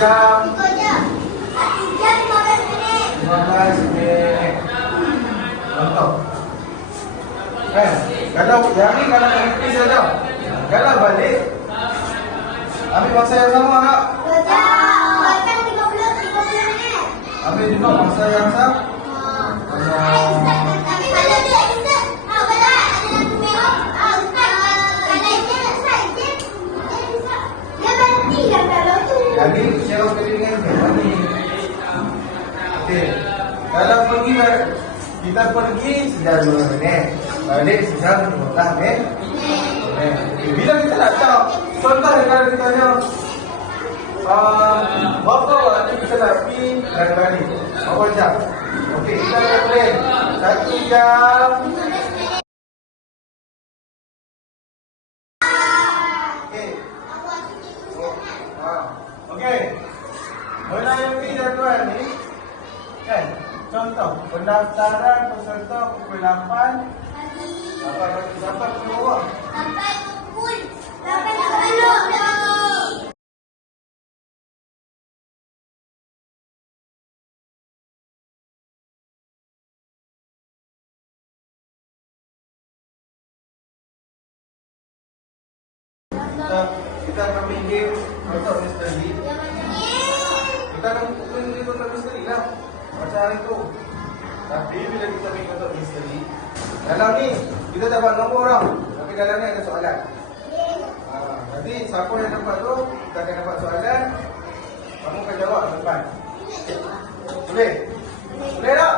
jam. 3 jam. 1 jam 15 minit. 15 minit. Contoh. Kalau yang ni kalau repeat saja. Kalau balik ambil masa yang sama tak? 2 jam. 2 jam 30 minit. Ambil juga masa yang sama. Tapi kalau dia insert, kalau ada lampu merah, Ustaz, kalau dia Ustaz, dia bisa, dia berhenti dah kalau tu. Jadi share sekali dengan saya ni. Okey. Kalau pergi kita pergi sudah 2 minit. Balik sudah 15 minit. Bila kita datang, contoh kalau kita tanya berapa waktu kita nak pergi dan balik? Berapa jam? Okey, kita nak plan 1 jam. Okey. Okey. Mula yang ni jadual ni kan? Contoh, pendaftaran peserta pukul 8. Sampai pukul berapa? Sampai pukul 8.30 pagi. Kita akan main game Contoh Misteri. Kita akan main game Contoh Misteri lah macam hari tu. Tapi bila kita main Contoh Misteri, dalam ni kita dapat nombor orang. Tapi dalam ni ada soalan. Nanti siapa yang dapat tu, kita akan dapat soalan. Kamu akan jawab depan. Boleh? Boleh tak?